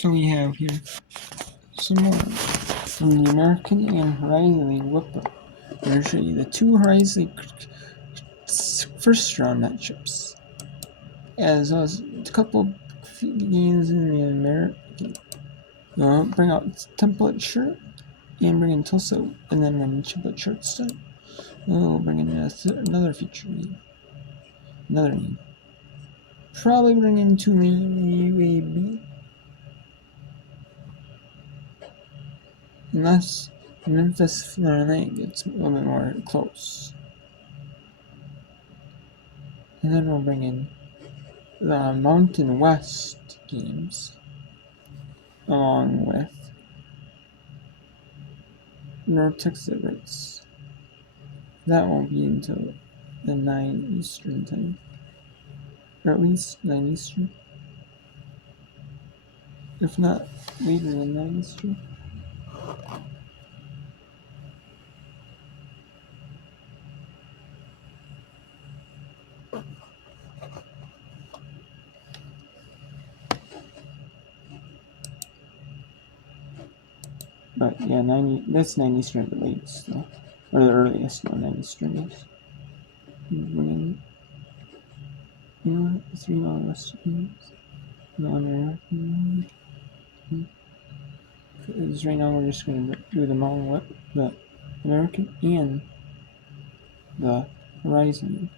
So we have here some more from the American and Horizon League Whip-Up. I'm going to show you the two Horizon League first round matchups, as well as a couple games in the American. We'll bring out template shirt and bring in Tulsa, and then when template shirt's done, we'll bring in another feature game. Another name. Probably bring in Tulane UAB. Unless Memphis Florida gets a little bit more close. And then we'll bring in the Mountain West games along with North Texas Race. That won't be until the 9 Eastern time. Or at least 9 Eastern. If not later than 9 Eastern. But yeah, that's 9 Eastern at the latest, though. Or the earliest, no, 9 Eastern is. Bring in, you know what, 3 Mountain West games. Non-American. Because right now we're just going to do the the American and the Horizon.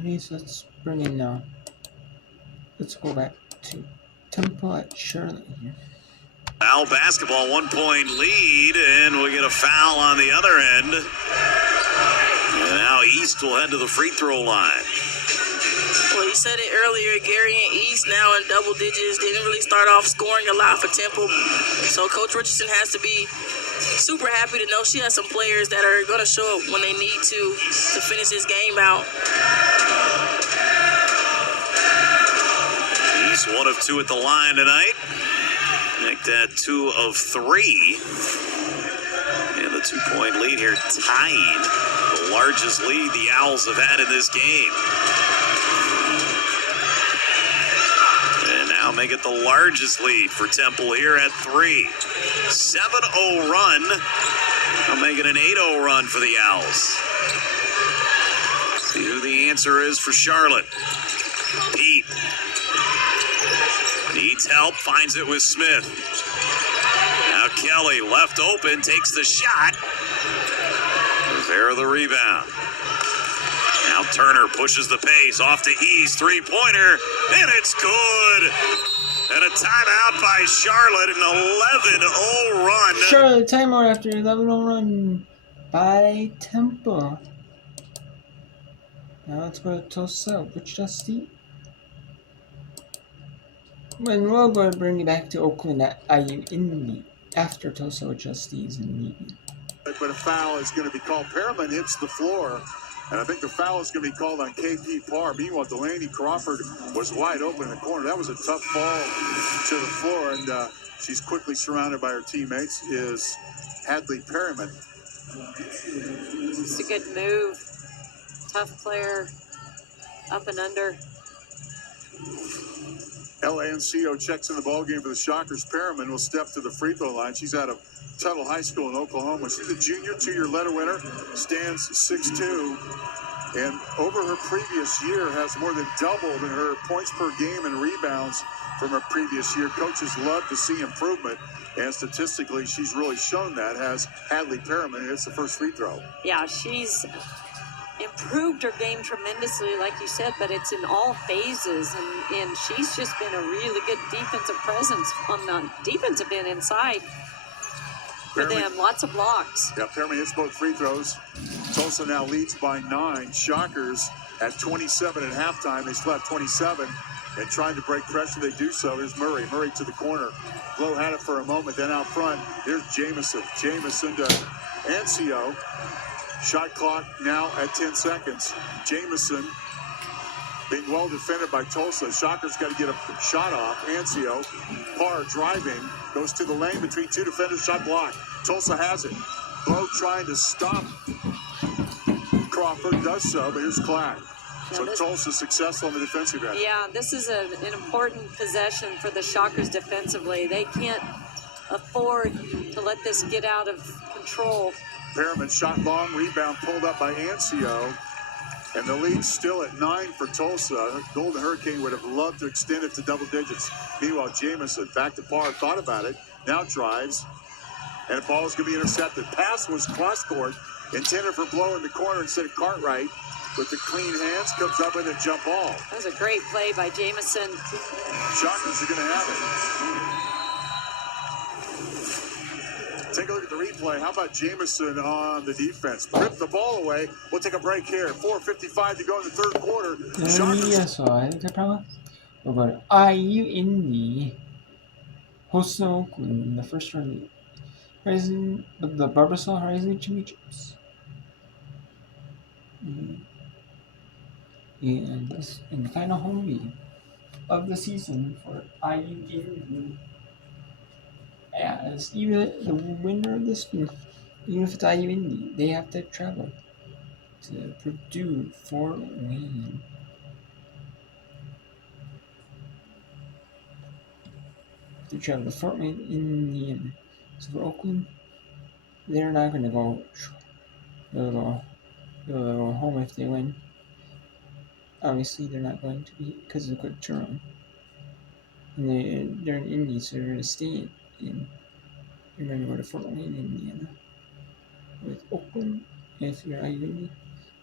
Okay, so let's bring in now. Let's go back to Temple at Charlotte here. Foul basketball, 1 point lead, and we get a foul on the other end. And now East will head to the free throw line. Well, you said it earlier, Gary and East now in double digits. Didn't really start off scoring a lot for Temple. So Coach Richardson has to be super happy to know she has some players that are going to show up when they need to finish this game out. East 1 of 2 at the line tonight. Make that 2 of 3. And the 2 point lead here, tying the largest lead the Owls have had in this game. And now make it the largest lead for Temple here at 3. 7-0 run. I'll make it an 8-0 run for the Owls. See who the answer is for Charlotte. Pete. Needs help, finds it with Smith. Now Kelly, left open, takes the shot. Rivera the rebound. Now Turner pushes the pace off to East, three-pointer, and it's good. And a timeout by Charlotte, an 11-0 run. Charlotte timeout after 11-0 run by Temple. Now let's go to Tulsa, Wichita State. And we'll go to bring it back to Oakland at IU Indy after Tulsa, Wichita State is in Navy. But a foul is going to be called. Perriman hits the floor, and I think the foul is going to be called on KP Parr. Meanwhile, Delaney Crawford was wide open in the corner. That was a tough fall to the floor, and she's quickly surrounded by her teammates, is Hadley Perriman. It's a good move. Tough player. Up and under. LANCO checks in the ballgame for the Shockers. Perriman will step to the free throw line. She's out of Tuttle High School in Oklahoma. She's a junior, two-year letter winner, stands 6'2", and over her previous year has more than doubled in her points per game and rebounds from her previous year. Coaches love to see improvement, and statistically, she's really shown that, has Hadley Perriman. It's the first free throw. Yeah, she's improved her game tremendously, like you said, but it's in all phases, and she's just been a really good defensive presence on the defensive end inside for them. Lots of blocks. Yeah, Perriman hits both free throws. Tulsa now leads by 9. Shockers at 27 at halftime. They still have 27, and trying to break pressure, they do so. Here's Murray. Murray to the corner. Blow had it for a moment, then out front. Here's Jamison. Jamison to Ancio. Shot clock now at 10 seconds. Jamison being well defended by Tulsa. Shockers got to get a shot off. Ancio, Parr driving, goes to the lane between two defenders. Shot blocked. Tulsa has it. Blow trying to stop Crawford, does so, but here's Clack. So Tulsa successful on the defensive end. Yeah, this is an important possession for the Shockers defensively. They can't afford to let this get out of control. Perriman shot long, rebound pulled up by Ancio, and the lead's still at 9 for Tulsa. Golden Hurricane would have loved to extend it to double digits. Meanwhile, Jamison back to Parr, thought about it, now drives, and the ball is going to be intercepted. Pass was cross-court, intended for Blow in the corner instead of Cartwright. With the clean hands, comes up with a jump ball. That was a great play by Jamison. Shockers are going to have it. Take a look at the replay. How about Jamison on the defense? Rip the ball away. We'll take a break here. 4:55 to go in the third quarter. Yes, I think I probably. We're going to IU Indy. Hosting Oakland in the first round. Rising, the Barbasol Rising Championships. And this in the final home game of the season for IU Indy. As even the winner of this, even if it's IU Indy, they have to travel to Purdue, Fort Wayne. They travel to Fort Wayne, Indiana. So for Oakland, they're not going to go. They'll go home if they win. Obviously, they're not going to be because of the quick turnaround. And they're in Indy, so they're going to stay in. You're going to go to Fort Wayne, Indiana. With Oakland, and if you're IU Indy,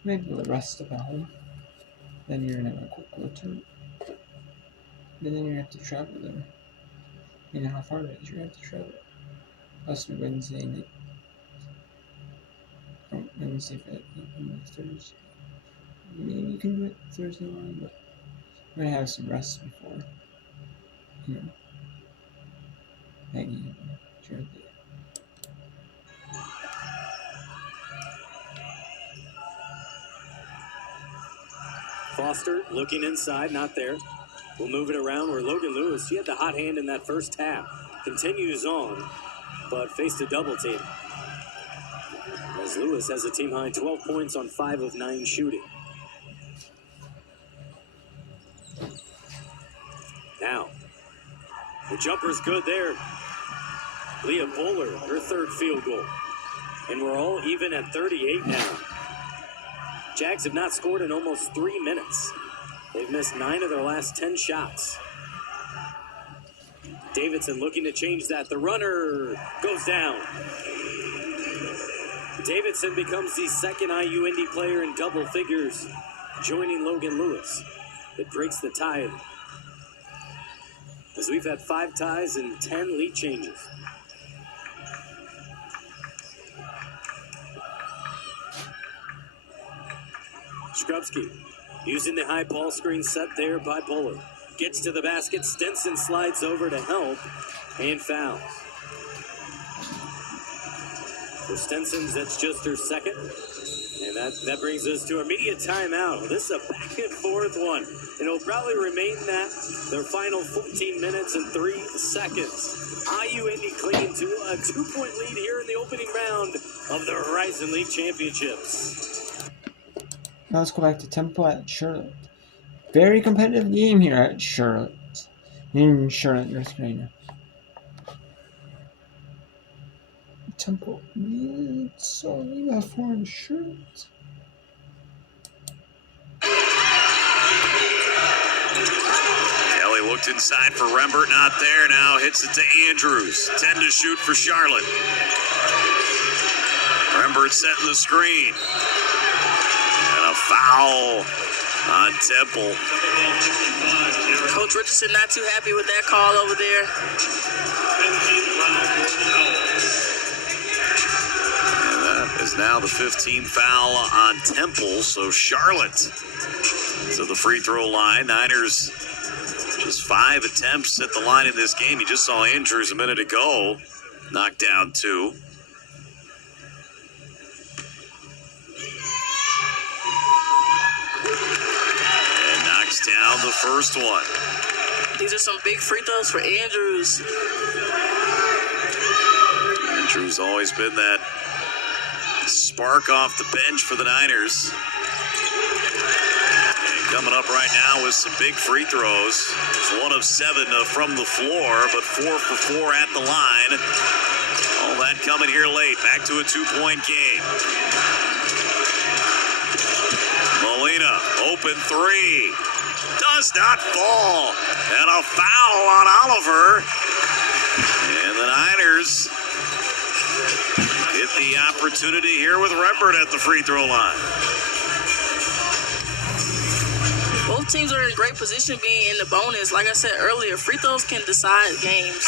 maybe the rest of at home. Then you're going to have a quick return. But then you have to travel there. You know how far it is. You have to travel. Possibly Wednesday night. Oh, Wednesday, Thursday. Maybe you can do it Thursday morning, but we're gonna have some rest before, that game. Sure. Foster looking inside, not there. We'll move it around where Logan Lewis, he had the hot hand in that first half. Continues on, but faced a double team. As Lewis has a team high 12 points on 5 of 9 shooting. Now, the jumper's good there. Leah Bowler, her third field goal. And we're all even at 38 now. Jags have not scored in almost 3 minutes. They've missed 9 of their last 10 shots. Davidson looking to change that. The runner goes down. Davidson becomes the second IU Indy player in double figures joining Logan Lewis. It breaks the tie, as we've had 5 ties and 10 lead changes. Skrupski using the high ball screen set there by Buller. Gets to the basket. Stenson slides over to help and fouls. For Stenson's, that's just her second. And that brings us to our immediate timeout. This is a back and forth one. And it'll probably remain that their final 14 minutes and 3 seconds. IU Indy clinging to a 2-point lead here in the opening round of the Horizon League Championships. Now let's go back to Temple at Charlotte. Very competitive game here at Charlotte. In Charlotte, North Carolina. Temple leads only by 4 in Charlotte. Kelly looked inside for Rembert, not there. Now hits it to Andrews. 10 to shoot for Charlotte. Rembert setting the screen. And a foul on Temple. Coach Richardson not too happy with that call over there. And that is now the 15th foul on Temple. So Charlotte to the free throw line. Niners just 5 attempts at the line in this game. You just saw Andrews a minute ago. Knocked down 2. And knocks down the first one. These are some big free throws for Andrews. Andrews always been that spark off the bench for the Niners. And coming up right now with some big free throws. It's 1 of 7 from the floor, but 4 for 4 at the line. All that coming here late. Back to a 2-point game. Molina, open 3. Does not fall. And a foul on Oliver. And the Niners get the opportunity here with Rembert at the free throw line. Both teams are in great position being in the bonus. Like I said earlier, free throws can decide games.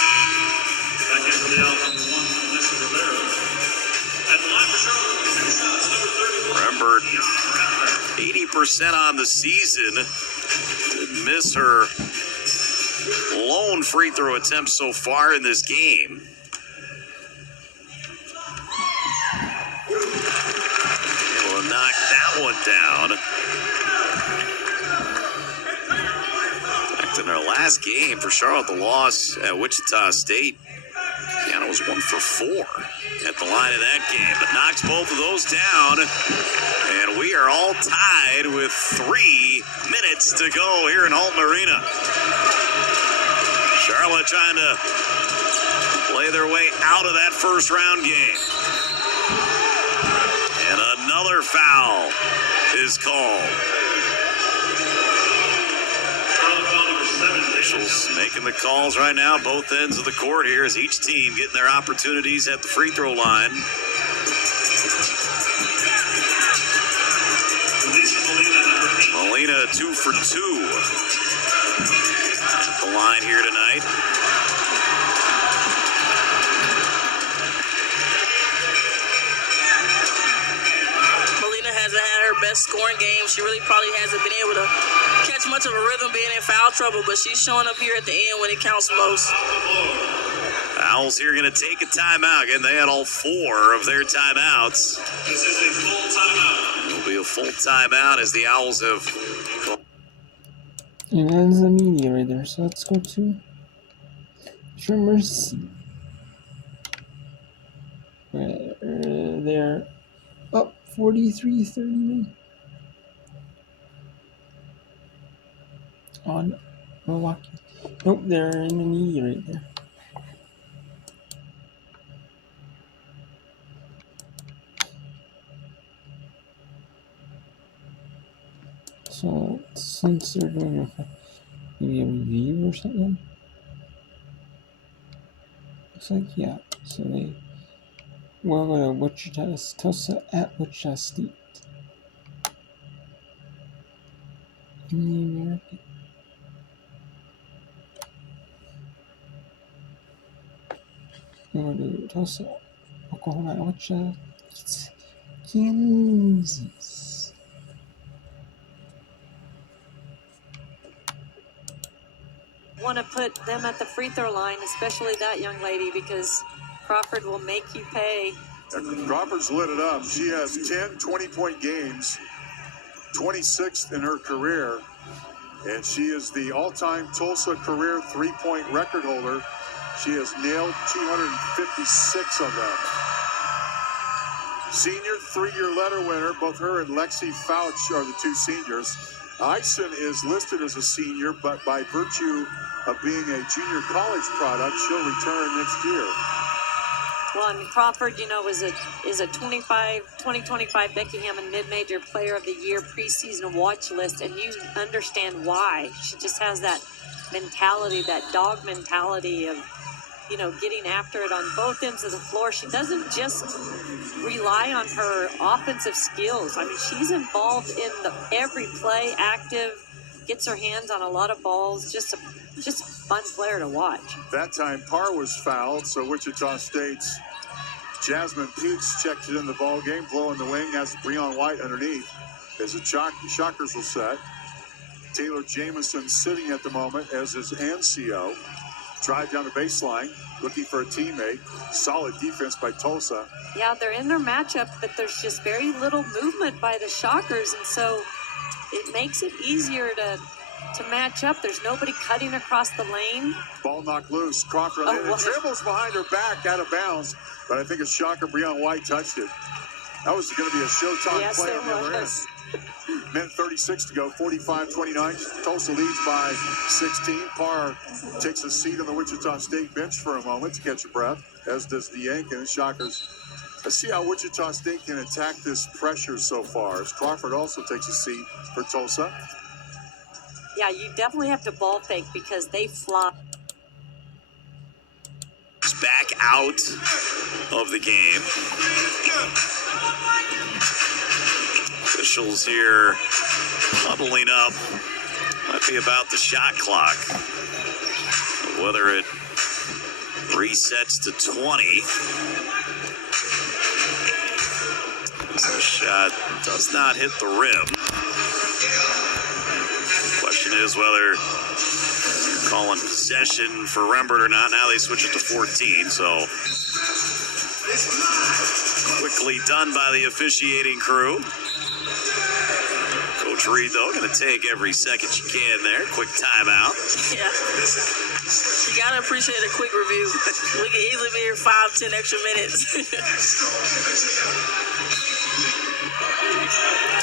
Rembert, 80% on the season. Didn't miss her lone free throw attempt so far in this game. Able to knock that one down. In our last game for Charlotte, the loss at Wichita State, Deanna was 1 for 4 at the line in that game, but knocks both of those down, and we are all tied with 3 minutes to go here in Halton Arena. Charlotte trying to play their way out of that first round game. And another foul is called. Officials making the calls right now, both ends of the court here, as each team getting their opportunities at the free throw line. Molina 2 for 2 at the line here tonight. Molina hasn't had her best scoring game. She really probably hasn't been able to catch much of a rhythm being in foul trouble, but she's showing up here at the end when it counts most. Owls here going to take a timeout. Again, they had all 4 of their timeouts. This is a full timeout. It'll be a full timeout as the Owls have... And that's the media right there. So let's go to Trimmers. They're up 43-39 on Milwaukee. Nope, they're in the media right there. So since they're doing maybe a review or something, looks like yeah. So they will go to Wichita, Tulsa at Wichita State. in the American. We'll do Tulsa, Oklahoma, Wichita, Kansas. Want to put them at the free throw line, especially that young lady, because Crawford will make you pay. Crawford's lit it up. She has 10 20-point games, 26th in her career, and she is the all-time Tulsa career three-point record holder. She has nailed 256 of them. Senior three-year letter winner, both her and Lexi Fouch are the two seniors. Eisen is listed as a senior, but by virtue of being a junior college product, she'll return next year. Well, and Crawford, you know, is a 2025 Becky Hammond Mid-Major Player of the Year preseason watch list, and you understand why. She just has that mentality, that dog mentality of, you know, getting after it on both ends of the floor. She doesn't just rely on her offensive skills. I mean, she's involved in every play, active, gets her hands on a lot of balls. Just a fun player to watch. That time, Parr was fouled, so Wichita State's Jasmine Peets checked it in the ball game. Blow in the wing, has Breon White underneath as the Shockers will set. Taylor Jamison sitting at the moment, as is NCO. Drive down the baseline, looking for a teammate. Solid defense by Tulsa. Yeah, they're in their matchup, but there's just very little movement by the Shockers, and so it makes it easier to match up. There's nobody cutting across the lane. Ball knocked loose. Crawford dribbles behind her back, out of bounds, but I think a Shocker, Breon White, touched it. That was going to be a Showtime play on the other end. Minute 36 to go, 45-29. Tulsa leads by 16. Parr takes a seat on the Wichita State bench for a moment to catch a breath, as does the Yank and the Shockers. Let's see how Wichita State can attack this pressure so far, as Crawford also takes a seat for Tulsa. Yeah, you definitely have to ball fake because they fly. Back out of the game. Officials here huddling up. Might be about the shot clock. Whether it resets to 20. So shot does not hit the rim. Question is whether you're calling possession for Rembert or not. Now they switch it to 14, so quickly done by the officiating crew. Coach Reed, though, going to take every second you can there. Quick timeout. Yeah. You got to appreciate a quick review. We can easily be here 5-10 extra minutes.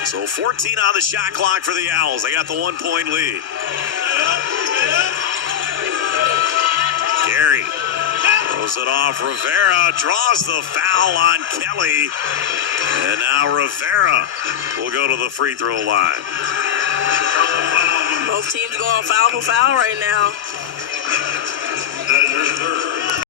So 14 on the shot clock for the Owls. They got the 1-point lead. Gary throws it off. Rivera draws the foul on Kelly. And now Rivera will go to the free throw line. Both teams going foul for foul right now.